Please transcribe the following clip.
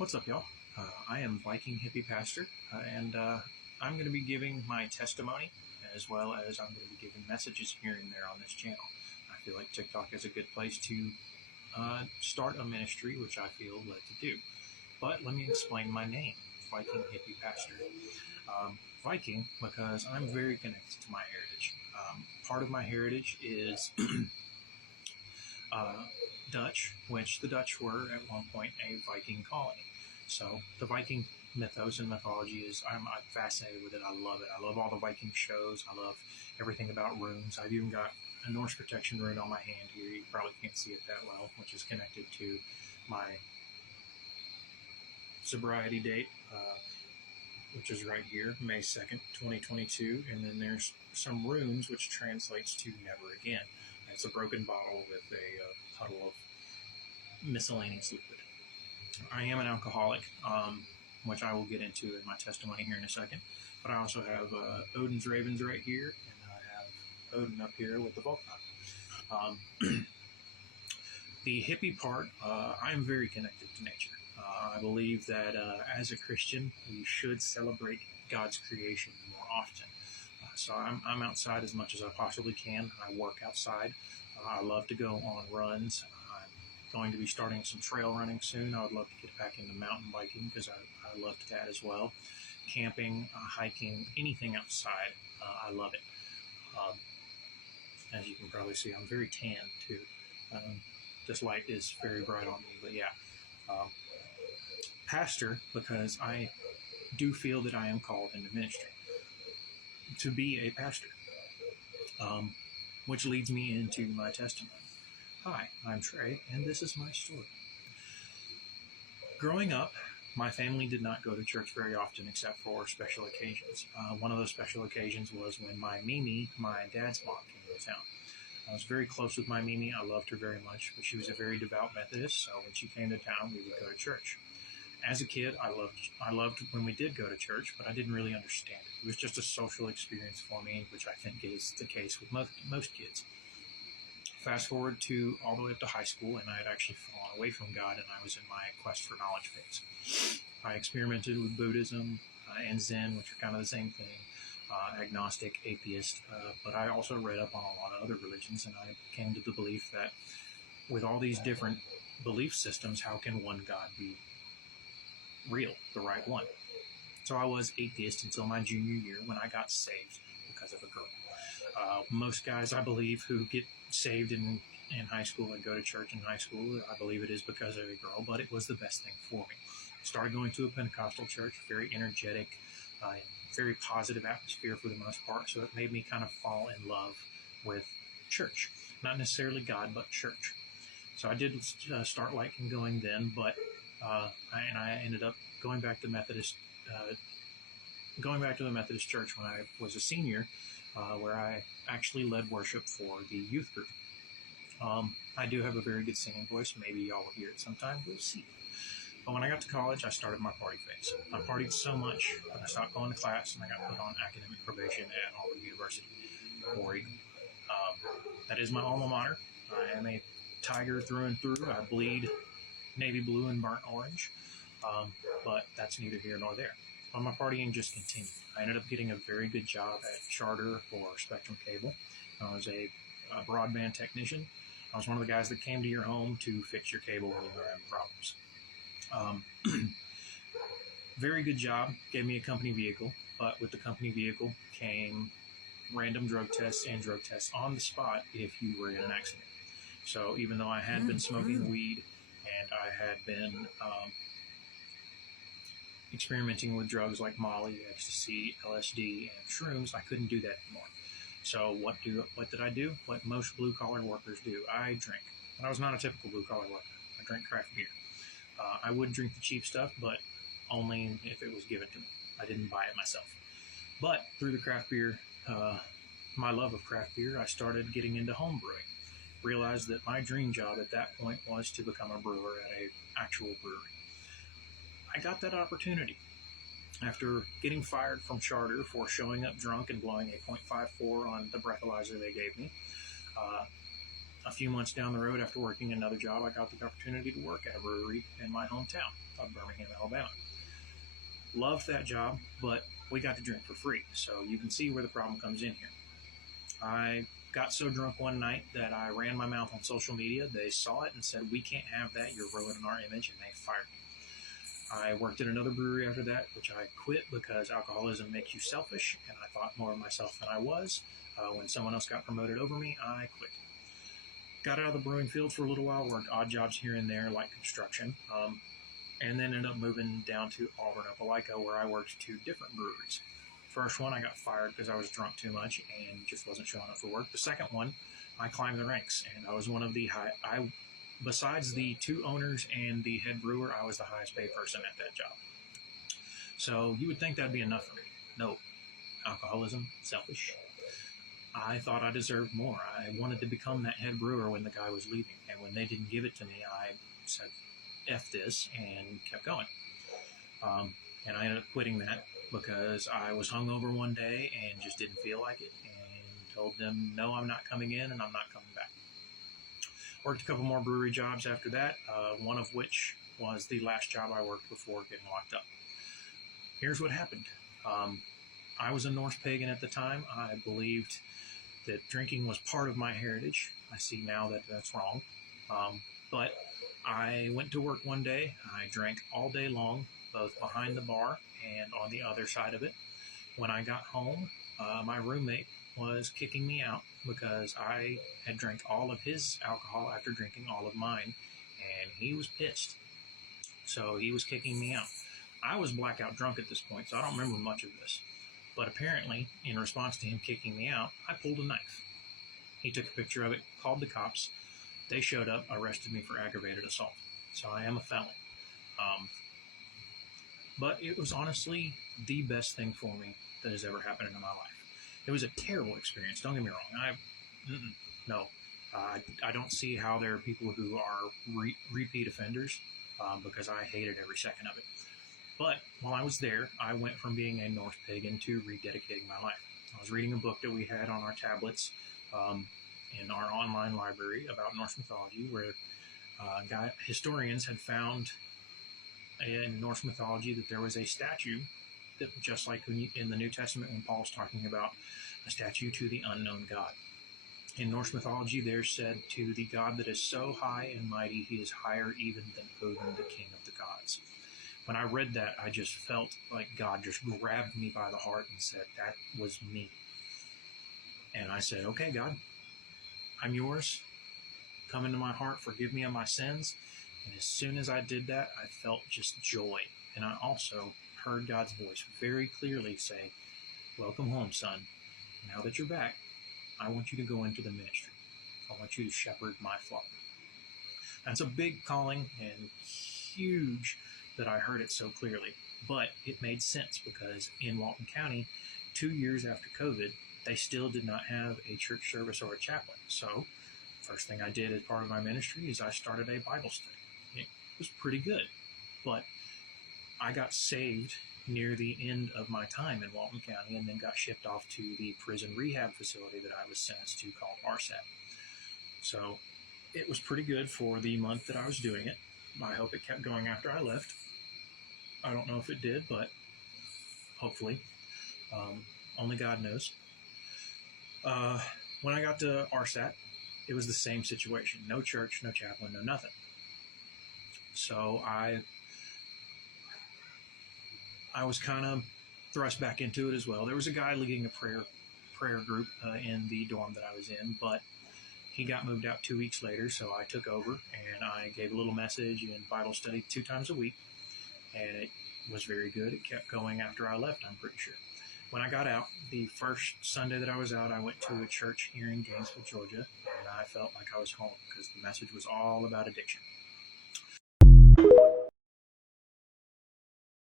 What's up, y'all? I am Viking Hippie Pastor, and I'm going to be giving my testimony as well as I'm going to be giving messages here and there on this channel. I feel like TikTok is a good place to start a ministry, which I feel led to do. But let me explain my name, Viking Hippie Pastor. Viking because I'm very connected to my heritage. Part of my heritage is Dutch, which the Dutch were at one point a Viking colony. So the Viking mythos and mythology I'm fascinated with it. I love it. I love all the Viking shows. I love everything about runes. I've even got a Norse protection rune on my hand here. You probably can't see it that well, which is connected to my sobriety date, which is right here, May 2nd, 2022. And then there's some runes, which translates to never again. It's a broken bottle with a puddle of miscellaneous liquid. I am an alcoholic, which I will get into in my testimony here in a second. But I also have Odin's Ravens right here, and I have Odin up here with the Vulcan. The hippie part, I am very connected to nature. I believe that as a Christian, we should celebrate God's creation more often. So I'm outside as much as I possibly can. I work outside. I love to go on runs. I'm going to be starting some trail running soon. I would love to get back into mountain biking because I loved that as well. Camping, hiking, anything outside, I love it. As you can probably see, I'm very tan too. This light is very bright on me, but yeah. Pastor, because I do feel that I am called into ministry to be a pastor, which leads me into my testimony. Hi, I'm Trey, and this is my story. Growing up, my family did not go to church very often except for special occasions. One of those special occasions was when my Mimi, my dad's mom, came to town. I was very close with my Mimi. I loved her very much, but she was a very devout Methodist, so when she came to town, we would go to church. As a kid, I loved when we did go to church, but I didn't really understand it. It was just a social experience for me, which I think is the case with most kids. Fast forward to all the way up to high school, and I had actually fallen away from God, and I was in my quest for knowledge phase. I experimented with Buddhism and Zen, which are kind of the same thing, agnostic, atheist, but I also read up on a lot of other religions, and I came to the belief that with all these different belief systems, how can one God be real, the right one? So I was atheist until my junior year when I got saved because of a girl. Most guys, I believe, who get saved in high school and go to church in high school, I believe it is because of a girl, but it was the best thing for me. I started going to a Pentecostal church, very energetic, very positive atmosphere for the most part, so it made me kind of fall in love with church. Not necessarily God, but church. So I did start liking going then, but I ended up going back to the Methodist church when I was a senior, where I actually led worship for the youth group. I do have a very good singing voice. Maybe y'all will hear it sometime. We'll see. But when I got to college, I started my party phase. I partied so much that I stopped going to class and I got put on academic probation at Auburn University, War Eagle. That is my alma mater. I am a Tiger through and through. I bleed navy blue and burnt orange, but that's neither here nor there. But my partying just continued. I ended up getting a very good job at Charter or Spectrum Cable. I was a broadband technician. I was one of the guys that came to your home to fix your cable when you were having problems. Very good job, gave me a company vehicle, but with the company vehicle came random drug tests and drug tests on the spot if you were in an accident. So even though I had been smoking weed and I had been experimenting with drugs like Molly, ecstasy, LSD, and shrooms, I couldn't do that anymore. So what did I do? What most blue-collar workers do. I drank. But I was not a typical blue-collar worker. I drank craft beer. I would drink the cheap stuff, but only if it was given to me. I didn't buy it myself. But through the craft beer, my love of craft beer, I started getting into home brewing. Realized that my dream job at that point was to become a brewer at an actual brewery. I got that opportunity. After getting fired from Charter for showing up drunk and blowing a .54 on the breathalyzer they gave me, A few months down the road, after working another job, I got the opportunity to work at a brewery in my hometown of Birmingham, Alabama. Loved that job, but we got to drink for free, so you can see where the problem comes in here. I got so drunk one night that I ran my mouth on social media. They saw it and said, "We can't have that, you're ruining our image," and they fired me. I worked at another brewery after that, which I quit because alcoholism makes you selfish, and I thought more of myself than I was. When someone else got promoted over me, I quit. Got out of the brewing field for a little while, worked odd jobs here and there, like construction, and then ended up moving down to Auburn, Opelika, where I worked 2 different breweries. First one, I got fired because I was drunk too much and just wasn't showing up for work. The second one, I climbed the ranks, and I was one of the besides the 2 owners and the head brewer, I was the highest paid person at that job. So you would think that'd be enough for me. No. Alcoholism, selfish. I thought I deserved more. I wanted to become that head brewer when the guy was leaving, and when they didn't give it to me, I said, F this, and kept going. And I ended up quitting that because I was hungover one day and just didn't feel like it, and told them, no, I'm not coming in, and I'm not coming back. Worked a couple more brewery jobs after that, one of which was the last job I worked before getting locked up. Here's what happened. I was a Norse pagan at the time. I believed that drinking was part of my heritage. I see now that that's wrong. But I went to work one day. I drank all day long, both behind the bar and on the other side of it. When I got home, my roommate was kicking me out because I had drank all of his alcohol after drinking all of mine, and he was pissed. So he was kicking me out. I was blackout drunk at this point, so I don't remember much of this. But apparently, in response to him kicking me out, I pulled a knife. He took a picture of it, called the cops. They showed up, arrested me for aggravated assault. So I am a felon. But it was honestly the best thing for me that has ever happened in my life. It was a terrible experience, don't get me wrong. I don't see how there are people who are repeat offenders because I hated every second of it. But while I was there, I went from being a Norse pagan to rededicating my life. I was reading a book that we had on our tablets in our online library about Norse mythology, where historians had found in Norse mythology that there was a statue that, just like in the New Testament when Paul's talking about a statue to the unknown God. In Norse mythology, there's said to the God that is so high and mighty, he is higher even than Odin, the king of the gods. When I read that, I just felt like God just grabbed me by the heart and said, that was me. And I said, okay, God, I'm yours. Come into my heart, forgive me of my sins. And as soon as I did that, I felt just joy. And I also heard God's voice very clearly say, welcome home, son. Now that you're back, I want you to go into the ministry. I want you to shepherd my flock. That's a big calling and huge that I heard it so clearly. But it made sense because in Walton County, 2 years after COVID, they still did not have a church service or a chaplain. So first thing I did as part of my ministry is I started a Bible study. It was pretty good, but I got saved near the end of my time in Walton County and then got shipped off to the prison rehab facility that I was sentenced to called RSAT. So it was pretty good for the month that I was doing it. I hope it kept going after I left. I don't know if it did, but hopefully. Only God knows. When I got to RSAT, it was the same situation. No church, no chaplain, no nothing. So I was kind of thrust back into it as well. There was a guy leading a prayer group in the dorm that I was in, but he got moved out 2 weeks later, so I took over and I gave a little message and Bible study 2 times a week, and it was very good. It kept going after I left, I'm pretty sure. When I got out, the first Sunday that I was out, I went to a church here in Gainesville, Georgia, and I felt like I was home because the message was all about addiction.